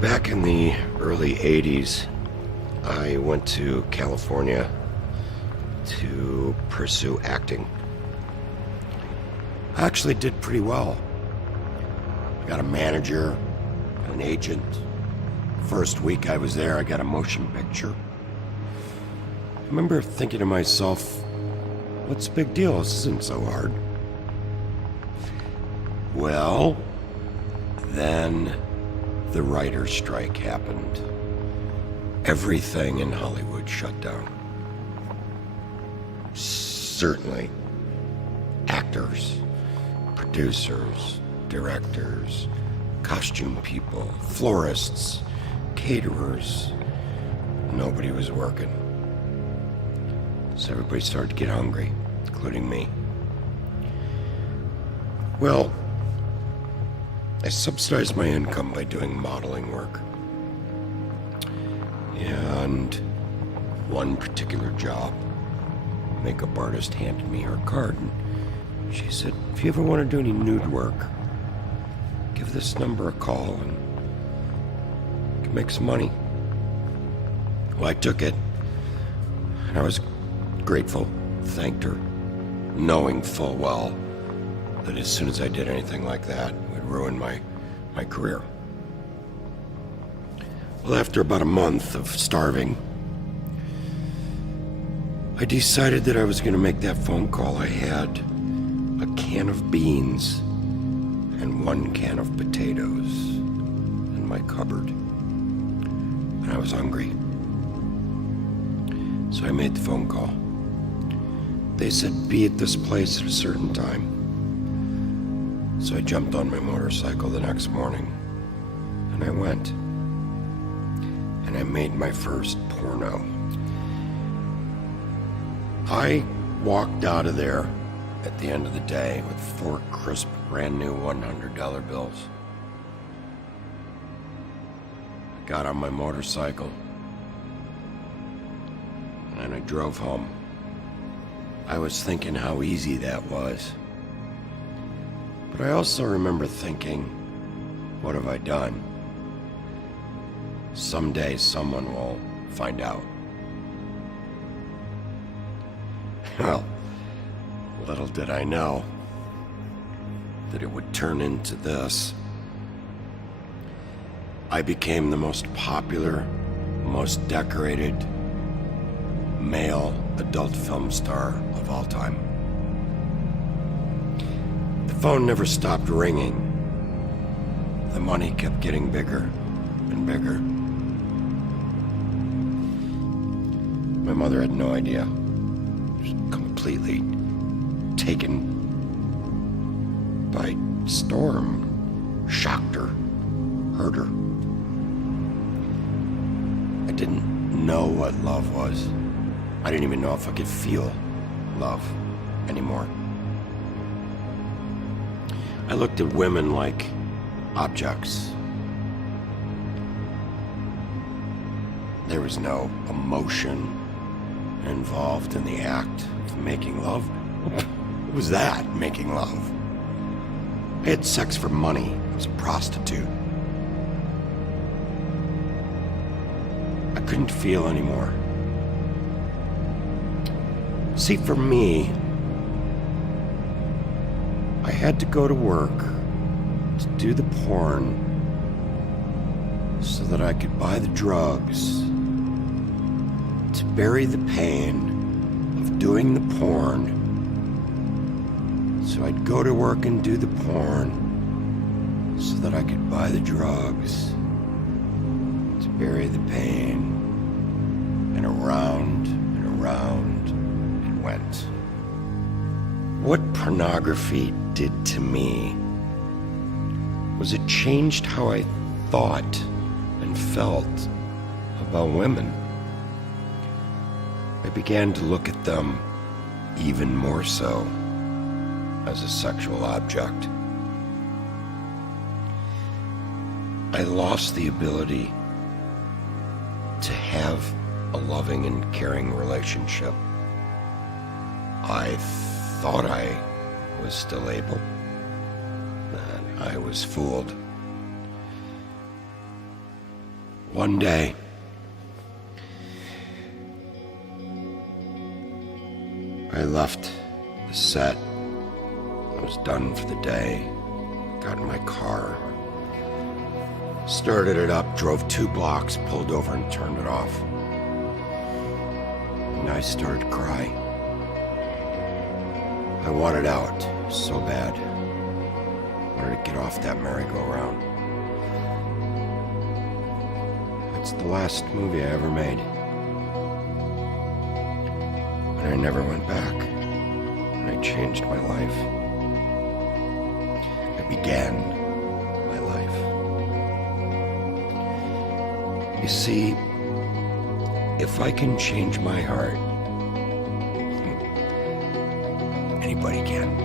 Back in the early 80s, I went to California to pursue acting. I actually did pretty well. I got a manager, an agent. First week I was there, I got a motion picture. I remember thinking to myself, what's the big deal? This isn't so hard. Well, then the writer's strike happened. Everything in Hollywood shut down. Certainly, actors, producers, directors, costume people, florists, caterers. Nobody was working. So everybody started to get hungry, including me. Well, I subsidized my income by doing modeling work. And one particular job, makeup artist handed me her card and she said, if you ever want to do any nude work, give this number a call and you can make some money. Well, I took it and I was grateful, thanked her, knowing full well that as soon as I did anything like that, it would ruin my career. Well, after about a month of starving, I decided that I was going to make that phone call. I had a can of beans and one can of potatoes in my cupboard. And I was hungry. So I made the phone call. They said, be at this place at a certain time. So I jumped on my motorcycle the next morning and I went. And I made my first porno. I walked out of there at the end of the day with 4 crisp, brand new $100 bills. I got on my motorcycle and I drove home. I was thinking how easy that was. But I also remember thinking, what have I done? Someday someone will find out. Well, little did I know that it would turn into this. I became the most popular, most decorated male adult film star of all time. The phone never stopped ringing. The money kept getting bigger and bigger. My mother had no idea. She was completely taken by storm, shocked her, hurt her. I didn't know what love was. I didn't even know if I could feel love anymore. I looked at women like objects. There was no emotion involved in the act of making love. What was that, making love? I had sex for money. I was a prostitute. I couldn't feel anymore. See, for me, I had to go to work to do the porn so that I could buy the drugs to bury the pain of doing the porn. So I'd go to work and do the porn so that I could buy the drugs to bury the pain. And around it went. What pornography did to me was it changed how I thought and felt about women. I began to look at them even more so as a sexual object. I lost the ability to have a loving and caring relationship. I thought I was still able, but I was fooled. One day, I left the set. I was done for the day. Got in my car. Started it up, drove 2 blocks, pulled over and turned it off. And I started to cry. I wanted out so bad. I wanted to get off that merry-go-round. It's the last movie I ever made. And I never went back. And I changed my life. I began my life. You see, if I can change my heart, anybody can.